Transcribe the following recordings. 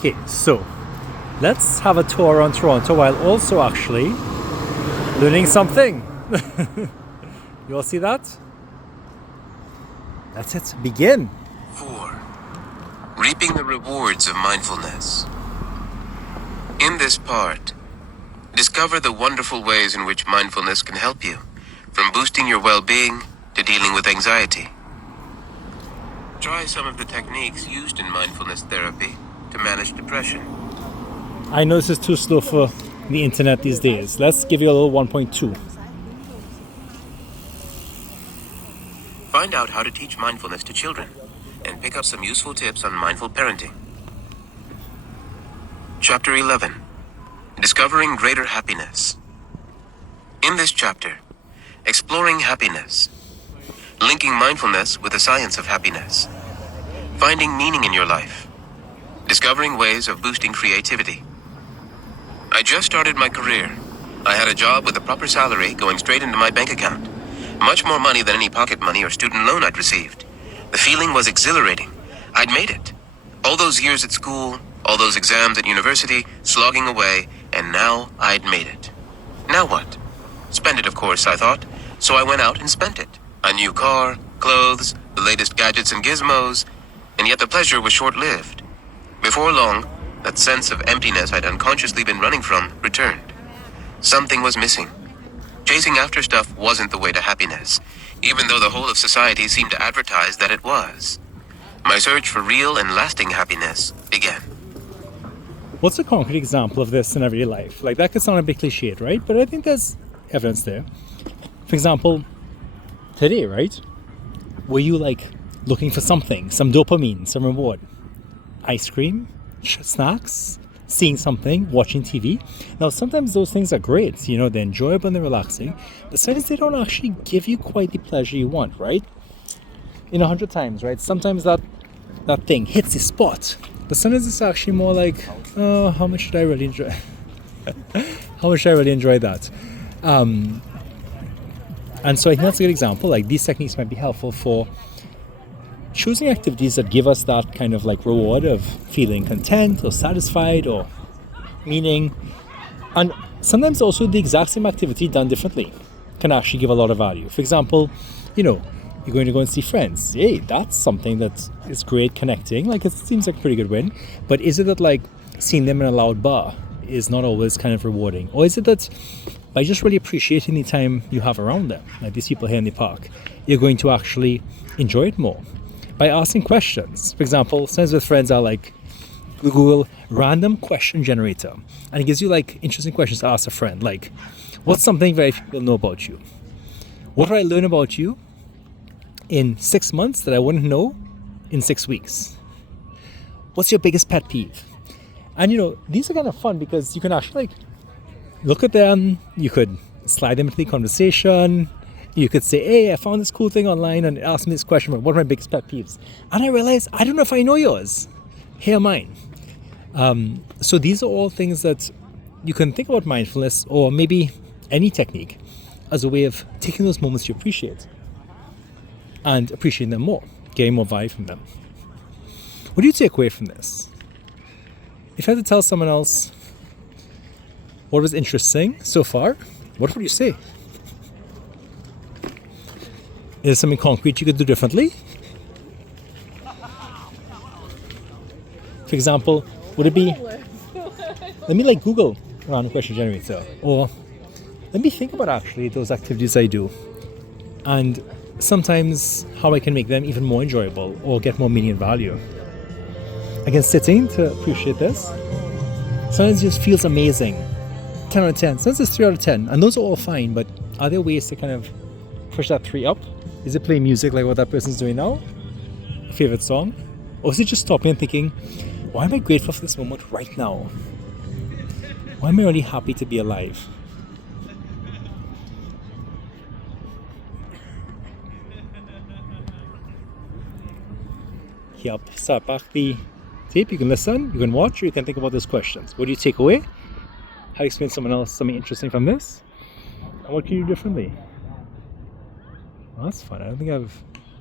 Okay, so let's have a tour around Toronto while also actually learning something. You all see that? That's it. Begin. 4. Reaping the rewards of mindfulness. In this part, discover the wonderful ways in which mindfulness can help you, from boosting your well-being to dealing with anxiety. Try some of the techniques used in mindfulness therapy to manage depression. I know this is too slow for the internet these days. Let's give you a little 1.2. Find out how to teach mindfulness to children and pick up some useful tips on mindful parenting. Chapter 11. Discovering Greater Happiness. In this chapter, exploring happiness, linking mindfulness with the science of happiness, finding meaning in your life, discovering ways of boosting creativity. I just started my career. I had a job with a proper salary going straight into my bank account. Much more money than any pocket money or student loan I'd received. The feeling was exhilarating. I'd made it. All those years at school, all those exams at university, slogging away, and now I'd made it. Now what? Spend it, of course, I thought. So I went out and spent it. A new car, clothes, the latest gadgets and gizmos, and yet the pleasure was short-lived. Before long, that sense of emptiness I'd unconsciously been running from returned. Something was missing. Chasing after stuff wasn't the way to happiness, even though the whole of society seemed to advertise that it was. My search for real and lasting happiness began. What's a concrete example of this in everyday life? Like, that could sound a bit cliched, right? But I think there's evidence there. For example, today, right? Were you like looking for something, some dopamine, some reward? Ice cream, snacks, seeing something, watching TV. Now, sometimes those things are great, you know, they're enjoyable and they're relaxing, but sometimes they don't actually give you quite the pleasure you want, right? 100 times, right? Sometimes that thing hits the spot, but sometimes it's actually more like, oh, how much should I really enjoy? How much should I really enjoy that? And so I think that's a good example. Like, these techniques might be helpful for choosing activities that give us that kind of like reward of feeling content or satisfied or meaning. And sometimes also the exact same activity done differently can actually give a lot of value. For example, you're going to go and see friends. Hey, that's something that is great, connecting. Like, it seems like a pretty good win. But is it that like seeing them in a loud bar is not always kind of rewarding? Or is it that by just really appreciating the time you have around them, like these people here in the park, you're going to actually enjoy it more? By asking questions. For example, sometimes with friends are like, Google random question generator, and it gives you like interesting questions to ask a friend, like, what's something very few people know about you? What do I learn about you in 6 months that I wouldn't know in 6 weeks? What's your biggest pet peeve? And these are kind of fun because you can actually like look at them, you could slide them into the conversation. You could say, hey, I found this cool thing online and it asked me this question about what are my biggest pet peeves. And I realized, I don't know if I know yours. Here are mine. So these are all things that you can think about mindfulness or maybe any technique as a way of taking those moments you appreciate and appreciating them more, getting more value from them. What do you take away from this? If you had to tell someone else what was interesting so far, what would you say? Is there something concrete you could do differently? For example, would it be, let me like Google random question generator, or let me think about actually those activities I do and sometimes how I can make them even more enjoyable or get more meaning and value. Again, sitting to appreciate this, sometimes it just feels amazing. 10 out of 10, sometimes it's 3 out of 10, and those are all fine, but are there ways to kind of push that 3 up? Is it playing music like what that person's doing now? A favorite song? Or is it just stopping and thinking, why am I grateful for this moment right now? Why am I really happy to be alive? Yep, start back the tape. You can listen, you can watch, or you can think about those questions. What do you take away? How do you explain to someone else something interesting from this? And what can you do differently? Well, that's fun. I don't think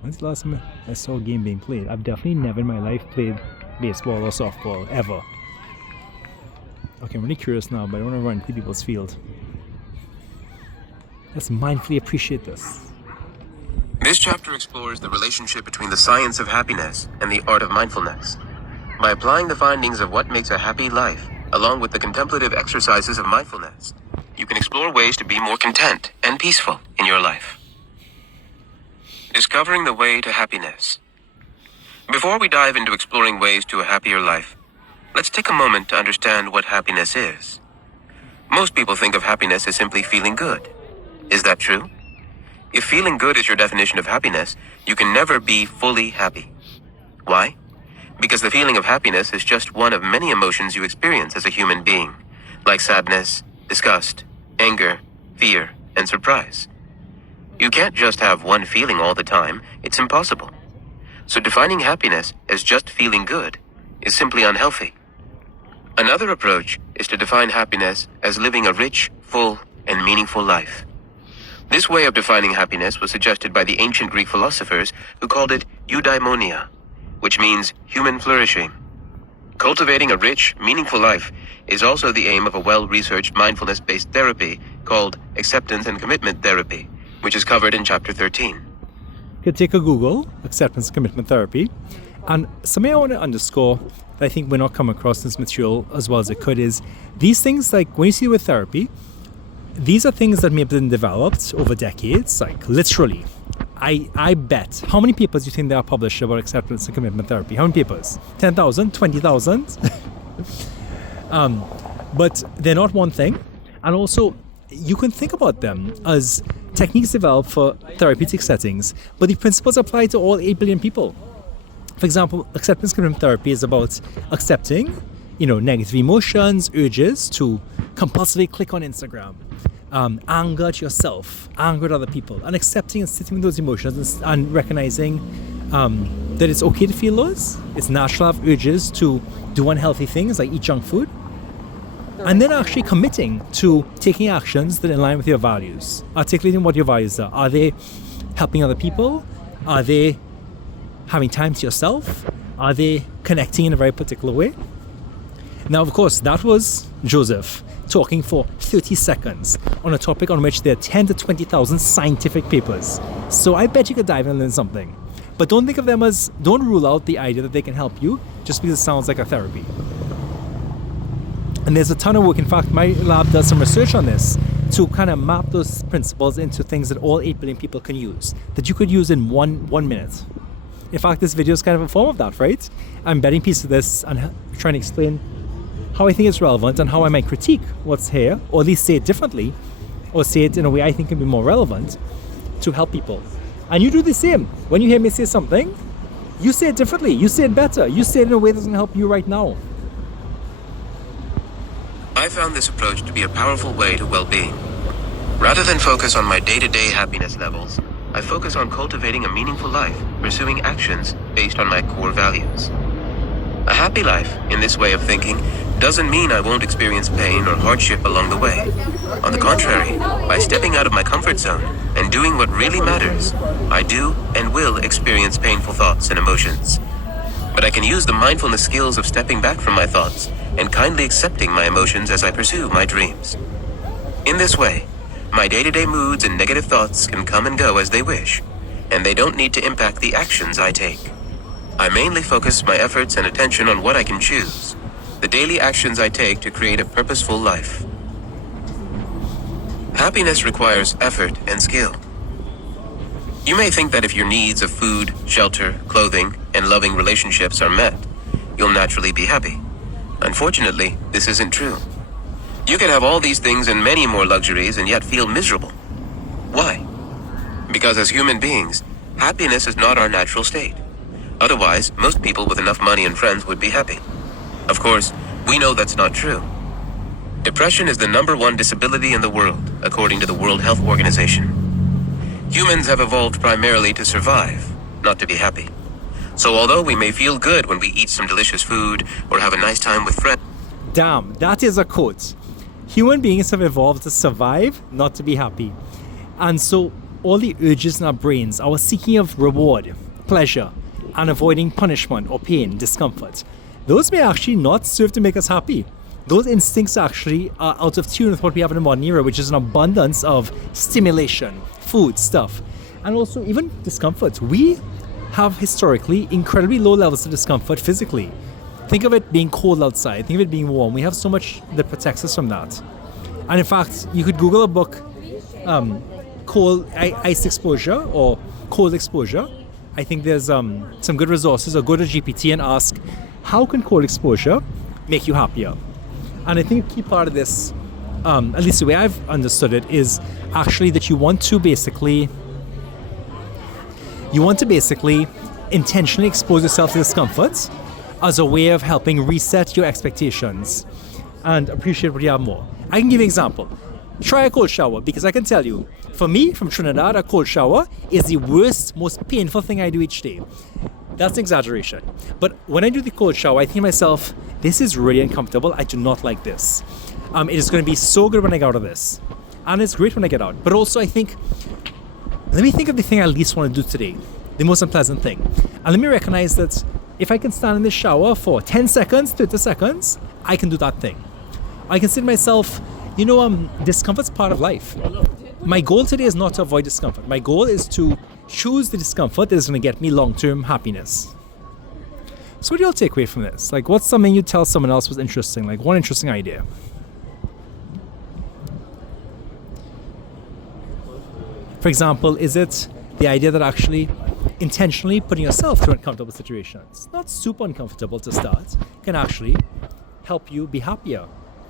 when's the last time I saw a game being played? I've definitely never in my life played baseball or softball, ever. Okay, I'm really curious now, but I don't want to run through people's field. Let's mindfully appreciate this. This chapter explores the relationship between the science of happiness and the art of mindfulness. By applying the findings of what makes a happy life, along with the contemplative exercises of mindfulness, you can explore ways to be more content and peaceful in your life. Discovering the way to happiness. Before we dive into exploring ways to a happier life, let's take a moment to understand what happiness is. Most people think of happiness as simply feeling good. Is that true? If feeling good is your definition of happiness, you can never be fully happy. Why? Because the feeling of happiness is just one of many emotions you experience as a human being, like sadness, disgust, anger, fear, and surprise. You can't just have one feeling all the time. It's impossible. So defining happiness as just feeling good is simply unhealthy. Another approach is to define happiness as living a rich, full, and meaningful life. This way of defining happiness was suggested by the ancient Greek philosophers who called it eudaimonia, which means human flourishing. Cultivating a rich, meaningful life is also the aim of a well-researched mindfulness-based therapy called acceptance and commitment therapy, which is covered in Chapter 13. You could take a Google, acceptance commitment therapy, and something I want to underscore that I think we're not coming across this material as well as it could is these things, like when you see with therapy, these are things that may have been developed over decades, like literally. I bet. How many papers do you think there are published about acceptance and commitment therapy? How many papers? 10,000? 20,000? But they're not one thing. And also, you can think about them as techniques developed for therapeutic settings, but the principles apply to all 8 billion people. For example, acceptance commitment therapy is about accepting, negative emotions, urges to compulsively click on Instagram, anger at yourself, anger at other people, and accepting and sitting with those emotions and recognizing that it's okay to feel those. It's natural to have urges to do unhealthy things like eat junk food. And then actually committing to taking actions that are in line with your values, articulating what your values are. Are they helping other people? Are they having time to yourself? Are they connecting in a very particular way? Now, of course, that was Joseph talking for 30 seconds on a topic on which there are 10 to 20,000 scientific papers. So I bet you could dive in and learn something. But don't think of them as, don't rule out the idea that they can help you just because it sounds like a therapy. And there's a ton of work. In fact, my lab does some research on this to kind of map those principles into things that all 8 billion people can use, that you could use in one minute. In fact, this video is kind of a form of that, right? I'm betting pieces of this and trying to explain how I think it's relevant and how I might critique what's here, or at least say it differently, or say it in a way I think can be more relevant to help people. And you do the same. When you hear me say something, you say it differently, you say it better, you say it in a way that doesn't help you right now. I found this approach to be a powerful way to well-being. Rather than focus on my day-to-day happiness levels, I focus on cultivating a meaningful life, pursuing actions based on my core values. A happy life, in this way of thinking, doesn't mean I won't experience pain or hardship along the way. On the contrary, by stepping out of my comfort zone and doing what really matters, I do and will experience painful thoughts and emotions. But I can use the mindfulness skills of stepping back from my thoughts and kindly accepting my emotions as I pursue my dreams. In this way, my day-to-day moods and negative thoughts can come and go as they wish, and they don't need to impact the actions I take. I mainly focus my efforts and attention on what I can choose, the daily actions I take to create a purposeful life. Happiness requires effort and skill. You may think that if your needs of food, shelter, clothing, and loving relationships are met, you'll naturally be happy. Unfortunately, this isn't true. You can have all these things and many more luxuries and yet feel miserable. Why? Because as human beings, happiness is not our natural state. Otherwise, most people with enough money and friends would be happy. Of course, we know that's not true. Depression is the #1 disability in the world, according to the World Health Organization. Humans have evolved primarily to survive, not to be happy. So although we may feel good when we eat some delicious food or have a nice time with friends... Damn, that is a quote. Human beings have evolved to survive, not to be happy. And so all the urges in our brains, our seeking of reward, pleasure, and avoiding punishment or pain, discomfort, those may actually not serve to make us happy. those instincts actually are out of tune with what we have in the modern era, which is an abundance of stimulation, food, stuff, and also even discomfort. We have historically incredibly low levels of discomfort physically. Think of it being cold outside, think of it being warm. We have so much that protects us from that. And in fact, you could Google a book, cold ice exposure or cold exposure. I think there's some good resources, or go to GPT and ask, how can cold exposure make you happier? And I think a key part of this, at least the way I've understood it, is actually that you want to basically intentionally expose yourself to discomfort as a way of helping reset your expectations and appreciate what you have more. I can give you an example. Try a cold shower, because I can tell you, for me, from Trinidad, a cold shower is the worst, most painful thing I do each day. That's an exaggeration. But when I do the cold shower, I think to myself, this is really uncomfortable. I do not like this. It is going to be so good when I get out of this. And it's great when I get out. But also I think, let me think of the thing I least want to do today. The most unpleasant thing. And let me recognize that if I can stand in the shower for 10 seconds, 30 seconds, I can do that thing. I can say to myself, discomfort's part of life. My goal today is not to avoid discomfort. My goal is to choose the discomfort that is going to get me long-term happiness. So what do y'all take away from this? Like, what's something you tell someone else was interesting? Like, one interesting idea. For example, is it the idea that actually intentionally putting yourself through uncomfortable situations, not super uncomfortable to start, can actually help you be happier?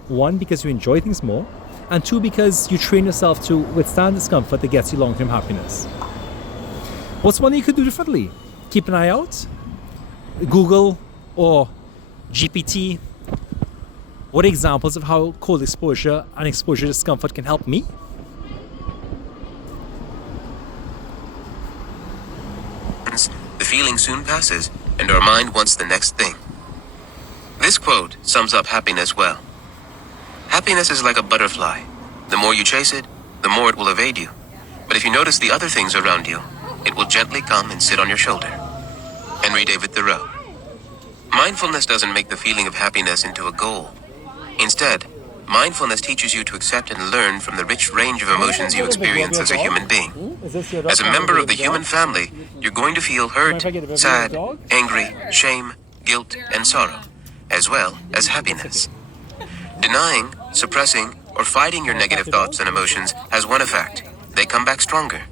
One, because you enjoy things more, and two, because you train yourself to withstand discomfort that gets you long-term happiness. What's one that you could do differently? Keep an eye out. Google or GPT. What examples of how cold exposure and exposure discomfort can help me? The feeling soon passes, and our mind wants the next thing. This quote sums up happiness well. Happiness is like a butterfly. The more you chase it, the more it will evade you. But if you notice the other things around you, it will gently come and sit on your shoulder. Henry David Thoreau. Mindfulness doesn't make the feeling of happiness into a goal. Instead, mindfulness teaches you to accept and learn from the rich range of emotions you experience as a human being. As a member of the human family, you're going to feel hurt, sad, angry, shame, guilt, and sorrow, as well as happiness. Denying, suppressing, or fighting your negative thoughts and emotions has one effect. They come back stronger.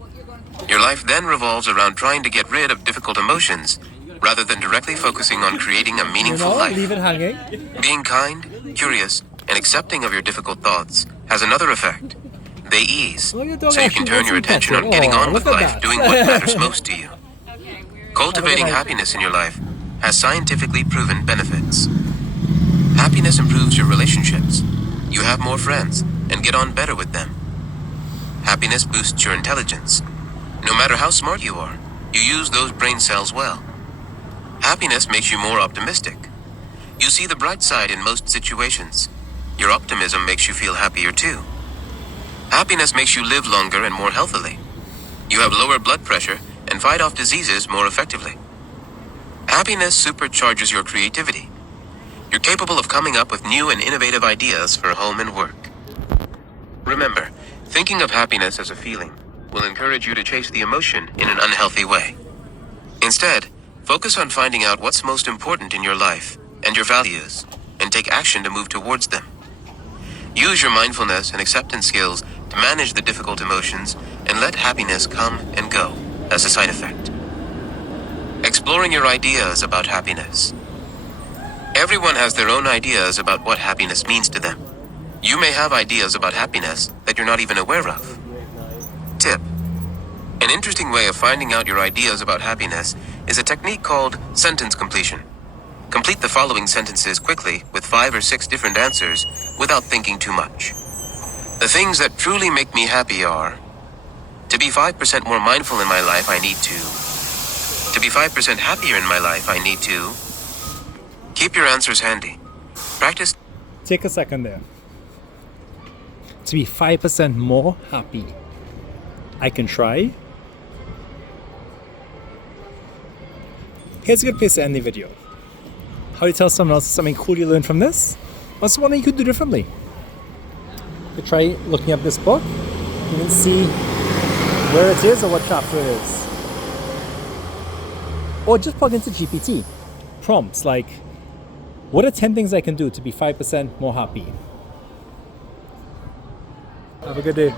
Your life then revolves around trying to get rid of difficult emotions, rather than directly focusing on creating a meaningful life. Leave it hanging. Being kind, curious, and accepting of your difficult thoughts has another effect. They ease, so you can turn your attention on getting on with life, doing what matters most to you. Cultivating happiness in your life has scientifically proven benefits. Happiness improves your relationships. You have more friends and get on better with them. Happiness boosts your intelligence. No matter how smart you are, you use those brain cells well. Happiness makes you more optimistic. You see the bright side in most situations. Your optimism makes you feel happier too. Happiness makes you live longer and more healthily. You have lower blood pressure and fight off diseases more effectively. Happiness supercharges your creativity. You're capable of coming up with new and innovative ideas for home and work. Remember, thinking of happiness as a feeling will encourage you to chase the emotion in an unhealthy way. Instead, focus on finding out what's most important in your life and your values, and take action to move towards them. Use your mindfulness and acceptance skills to manage the difficult emotions and let happiness come and go as a side effect. Exploring your ideas about happiness. Everyone has their own ideas about what happiness means to them. You may have ideas about happiness that you're not even aware of. Tip: an interesting way of finding out your ideas about happiness is a technique called sentence completion. Complete the following sentences quickly with 5 or 6 different answers without thinking too much. The things that truly make me happy are: to be 5% more mindful in my life, I need to. To be 5% happier in my life, I need to. Keep your answers handy. Practice. Take a second there. To be 5% more happy. I can try. Here's a good place to end the video. How do you tell someone else something cool you learned from this? What's one that you could do differently? You could try looking up this book. You can see where it is or what chapter it is. Or just plug into GPT. Prompts like, what are 10 things I can do to be 5% more happy? Have a good day.